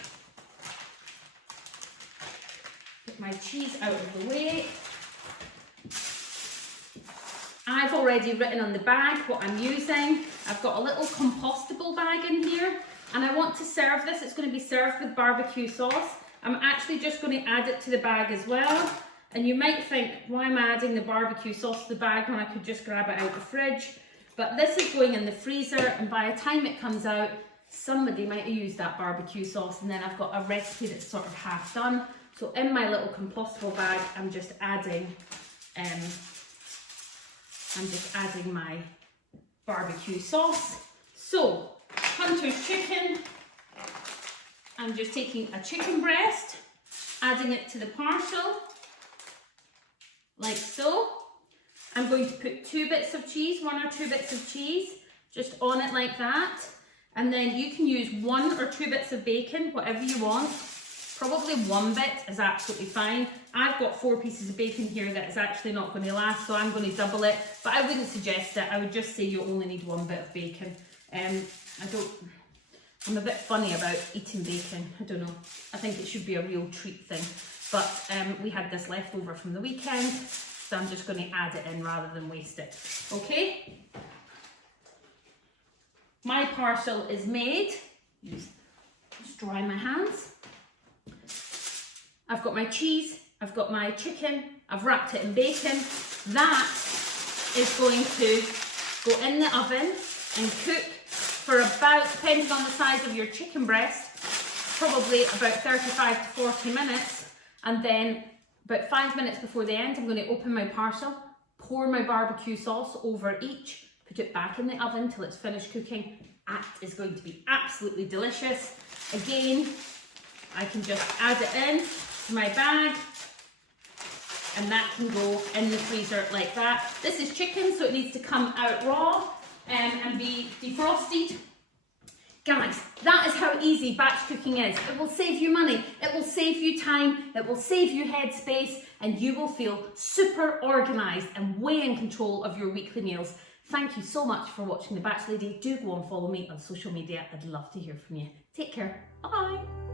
Get my cheese out of the way. I've already written on the bag what I'm using. I've got a little compostable bag in here, and I want to serve this. It's going to be served with barbecue sauce. I'm actually just going to add it to the bag as well. And you might think, why am I adding the barbecue sauce to the bag when I could just grab it out of the fridge? But this is going in the freezer, and by the time it comes out, somebody might have used that barbecue sauce, and then I've got a recipe that's sort of half done. So in my little compostable bag, I'm just adding my barbecue sauce. So, Hunter's chicken, I'm just taking a chicken breast, adding it to the parcel, like so. I'm going to put 2 bits of cheese, 1 or 2 bits of cheese, just on it like that. And then you can use 1 or 2 bits of bacon, whatever you want. Probably 1 bit is absolutely fine. I've got 4 pieces of bacon here that is actually not going to last, so I'm going to double it. But I wouldn't suggest it. I would just say you only need 1 bit of bacon. I'm a bit funny about eating bacon. I don't know. I think it should be a real treat thing. But we had this left over from the weekend, so I'm just going to add it in rather than waste it. Okay? My parcel is made. Just dry my hands. I've got my cheese, I've got my chicken, I've wrapped it in bacon. That is going to go in the oven and cook for about, depending on the size of your chicken breast, probably about 35 to 40 minutes. And then about 5 minutes before the end, I'm going to open my parcel, pour my barbecue sauce over each, put it back in the oven till it's finished cooking. That is going to be absolutely delicious. Again, I can just add it in to my bag, and that can go in the freezer like that. This is chicken, so it needs to come out raw and be defrosted. Guys, that is how easy batch cooking is. It will save you money, it will save you time, it will save you headspace, and you will feel super organised and way in control of your weekly meals. Thank you so much for watching The Batch Lady. Do go and follow me on social media. I'd love to hear from you. Take care. Bye.